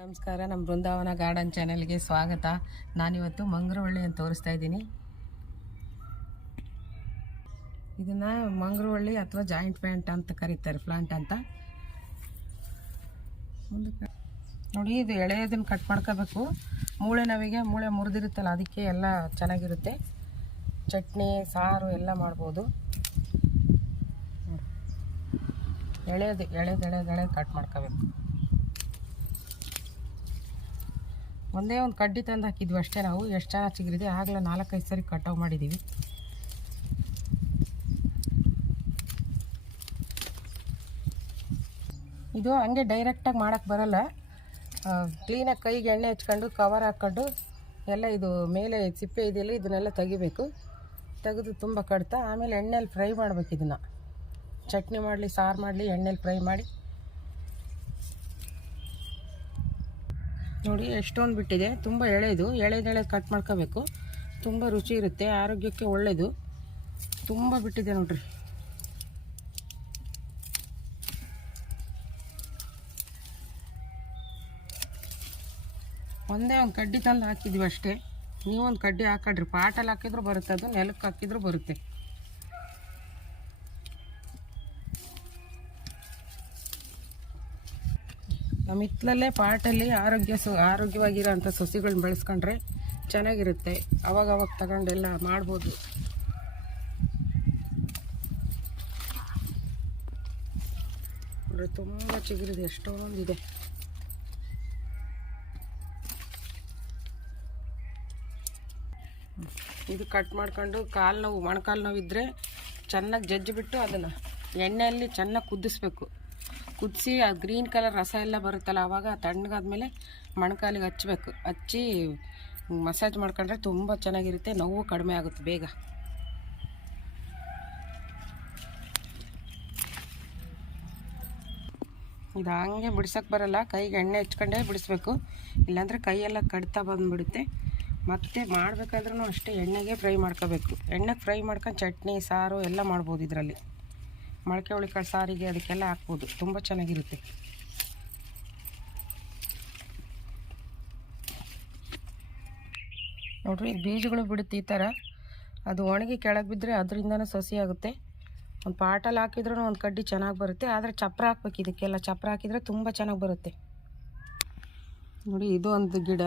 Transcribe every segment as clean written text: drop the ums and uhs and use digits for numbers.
ನಮಸ್ಕಾರ, ನಮ್ಮ ಬೃಂದಾವನ ಗಾರ್ಡನ್ ಚಾನೆಲ್ಗೆ ಸ್ವಾಗತ. ನಾನಿವತ್ತು ಮಂಗರವಳ್ಳಿಯನ್ನು ತೋರಿಸ್ತಾ ಇದ್ದೀನಿ. ಇದನ್ನು ಮಂಗರವಳ್ಳಿ ಅಥವಾ ಜಾಯಿಂಟ್ ಪ್ಯಾಂಟ್ ಅಂತ ಕರೀತಾರೆ, ಪ್ಲಾಂಟ್ ಅಂತ. ನೋಡಿ, ಇದು ಎಳೆಯೋದನ್ನು ಕಟ್ ಮಾಡ್ಕೋಬೇಕು. ಮೂಳೆ ನೋವಿಗೆ, ಮೂಳೆ ಮುರಿದಿರುತ್ತಲ್ಲ, ಅದಕ್ಕೆ ಎಲ್ಲ ಚೆನ್ನಾಗಿರುತ್ತೆ. ಚಟ್ನಿ, ಸಾರು ಎಲ್ಲ ಮಾಡ್ಬೋದು. ಎಳೆದು ಕಟ್ ಮಾಡ್ಕೋಬೇಕು. ಒಂದೇ ಒಂದು ಕಡ್ಡಿ ತಂದು ಹಾಕಿದ್ವಿ ಅಷ್ಟೇ. ನಾವು ಎಷ್ಟು ಚೆನ್ನಾಗಿ ಚಿಗುರಿದೆ, ಆಗಲೇ 4-5 ಸರಿ ಕಟಾವು ಮಾಡಿದ್ದೀವಿ. ಇದು ಹಂಗೆ ಡೈರೆಕ್ಟಾಗಿ ಮಾಡೋಕ್ಕೆ ಬರೋಲ್ಲ. ಕ್ಲೀನಾಗಿ ಕೈಗೆ ಎಣ್ಣೆ ಹಚ್ಕೊಂಡು ಕವರ್ ಹಾಕ್ಕೊಂಡು ಎಲ್ಲ ಇದು ಮೇಲೆ ಸಿಪ್ಪೆ ಇದೆಯಲ್ಲ, ಇದನ್ನೆಲ್ಲ ತೆಗಿಬೇಕು. ತೆಗೆದು ತುಂಬ ಕಡ್ತಾ ಆಮೇಲೆ ಎಣ್ಣೆಯಲ್ಲಿ ಫ್ರೈ ಮಾಡ್ಬೇಕು. ಇದನ್ನು ಚಟ್ನಿ ಮಾಡಲಿ, ಸಾರು ಮಾಡಲಿ, ಎಣ್ಣೆಯಲ್ಲಿ ಫ್ರೈ ಮಾಡಿ. ನೋಡಿ ಎಷ್ಟೊಂದು ಬಿಟ್ಟಿದೆ. ತುಂಬ ಎಳೆದು ಕಟ್ ಮಾಡ್ಕೋಬೇಕು. ತುಂಬ ರುಚಿ ಇರುತ್ತೆ, ಆರೋಗ್ಯಕ್ಕೆ ಒಳ್ಳೆಯದು. ತುಂಬ ಬಿಟ್ಟಿದೆ ನೋಡ್ರಿ. ಒಂದೇ ಒಂದು ಕಡ್ಡಿ ತಂದು ಹಾಕಿದ್ವಿ ಅಷ್ಟೇ. ನೀವೊಂದು ಕಡ್ಡಿ ಹಾಕಡ್ರಿ. ಪಾಟಲ್ಲಿ ಹಾಕಿದ್ರು ಬರುತ್ತೆ, ಅದು ನೆಲಕ್ಕೆ ಹಾಕಿದ್ರು ಬರುತ್ತೆ. ನಮ್ಮ ಹಿತ್ತಲಲ್ಲೇ ಪಾಟಲ್ಲಿ ಆರೋಗ್ಯವಾಗಿರೋಂಥ ಸಸಿಗಳನ್ನ ಬೆಳೆಸ್ಕೊಂಡ್ರೆ ಚೆನ್ನಾಗಿರುತ್ತೆ. ಅವಾಗ ತಗೊಂಡೆಲ್ಲ ಮಾಡ್ಬೋದು. ತುಂಬ ಚಿಗುರಿದೆ, ಎಷ್ಟೊಂದಿದೆ. ಇದು ಕಟ್ ಮಾಡ್ಕೊಂಡು ಮೊಣಕಾಲು ನೋವಿದ್ದರೆ ಚೆನ್ನಾಗಿ ಜಜ್ಜಿಬಿಟ್ಟು ಅದನ್ನು ಎಣ್ಣೆಯಲ್ಲಿ ಚೆನ್ನಾಗಿ ಕುದಿಸ್ಬೇಕು. ಕುದಿಸಿ ಆ ಗ್ರೀನ್ ಕಲರ್ ರಸ ಎಲ್ಲ ಬರುತ್ತಲ್ಲ, ಆವಾಗ ತಣ್ಣಗಾದ್ಮೇಲೆ ಮೊಣಕಾಲಿಗೆ ಹಚ್ಚಬೇಕು. ಹಚ್ಚಿ ಮಸಾಜ್ ಮಾಡ್ಕೊಂಡ್ರೆ ತುಂಬ ಚೆನ್ನಾಗಿರುತ್ತೆ, ನೋವು ಕಡಿಮೆ ಆಗುತ್ತೆ ಬೇಗ. ಇದು ಹಂಗೆ ಬಿಡ್ಸೋಕ್ಕೆ ಬರಲ್ಲ, ಕೈಗೆ ಎಣ್ಣೆ ಹಚ್ಕೊಂಡೇ ಬಿಡಿಸ್ಬೇಕು. ಇಲ್ಲಾಂದರೆ ಕೈಯೆಲ್ಲ ಕಡ್ತಾ ಬಂದುಬಿಡುತ್ತೆ. ಮತ್ತು ಮಾಡಬೇಕಾದ್ರೂ ಅಷ್ಟೇ ಎಣ್ಣೆಗೆ ಫ್ರೈ ಮಾಡ್ಕೋಬೇಕು. ಎಣ್ಣೆಗೆ ಫ್ರೈ ಮಾಡ್ಕೊಂಡು ಚಟ್ನಿ, ಸಾರು ಎಲ್ಲ ಮಾಡ್ಬೋದು. ಇದರಲ್ಲಿ ಮೊಳಕೆ ಹುಳಿಕಾಳು ಸಾರಿಗೆ ಅದಕ್ಕೆಲ್ಲ ಹಾಕ್ಬೋದು, ತುಂಬ ಚೆನ್ನಾಗಿರುತ್ತೆ. ನೋಡ್ರಿ, ಬೀಜಗಳು ಬಿಡುತ್ತೆ ಈ ಥರ. ಅದು ಒಣಗಿ ಕೆಳಗೆ ಬಿದ್ದರೆ ಅದರಿಂದನೂ ಸಸಿ ಆಗುತ್ತೆ. ಒಂದು ಪಾಟಲ್ಲಿ ಹಾಕಿದ್ರೂ ಒಂದು ಕಡ್ಡಿ ಚೆನ್ನಾಗಿ ಬರುತ್ತೆ. ಆದರೆ ಚಪ್ಪರ ಹಾಕ್ಬೇಕು. ಇದಕ್ಕೆಲ್ಲ ಚಪ್ಪರ ಹಾಕಿದರೆ ತುಂಬ ಚೆನ್ನಾಗಿ ಬರುತ್ತೆ. ನೋಡಿ, ಇದು ಒಂದು ಗಿಡ,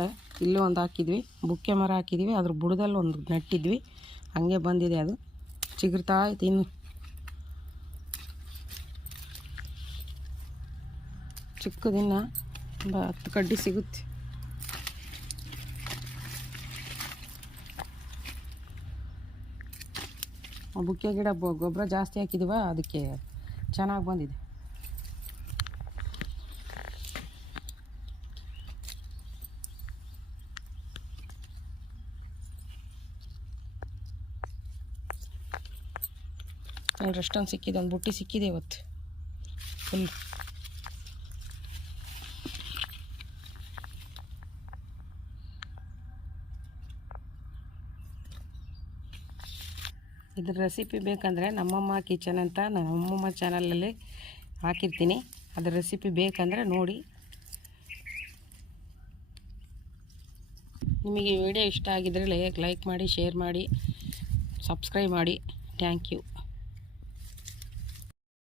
ಇಲ್ಲೂ ಒಂದು ಹಾಕಿದ್ವಿ. ಬುಕ್ಕೆ ಮರ ಹಾಕಿದ್ವಿ, ಅದ್ರ ಬುಡದಲ್ಲಿ ಒಂದು ನೆಟ್ಟಿದ್ವಿ. ಹಾಗೆ ಬಂದಿದೆ, ಅದು ಚಿಗುರ್ತಾ ಐತಿ. ಇನ್ನು ಚಿಕ್ಕದಿನ್ನ 10 ಕಡ್ಡಿ ಸಿಗುತ್ತೆ. ಬುಕ್ಕೆ ಗಿಡ ಗೊಬ್ಬರ ಜಾಸ್ತಿ ಹಾಕಿದೀವ, ಅದಕ್ಕೆ ಚೆನ್ನಾಗಿ ಬಂದಿದೆ. ಎಷ್ಟೊಂದು ಸಿಕ್ಕಿದೆ, ಒಂದು ಬುಟ್ಟಿ ಸಿಕ್ಕಿದೆ ಇವತ್ತು ಫುಲ್. ಇದ್ರ ರೆಸಿಪಿ ಬೇಕಂದರೆ ನಮ್ಮಮ್ಮ ಕಿಚನ್ ಅಂತ ನಮ್ಮಮ್ಮ ಚಾನಲಲ್ಲಿ ಹಾಕಿರ್ತೀನಿ. ಅದ್ರ ರೆಸಿಪಿ ಬೇಕಂದರೆ ನೋಡಿ. ನಿಮಗೆ ಈ ವಿಡಿಯೋ ಇಷ್ಟ ಆಗಿದ್ದರೆ ಲೈಕ್ ಮಾಡಿ, ಶೇರ್ ಮಾಡಿ, ಸಬ್ಸ್ಕ್ರೈಬ್ ಮಾಡಿ. Thank you.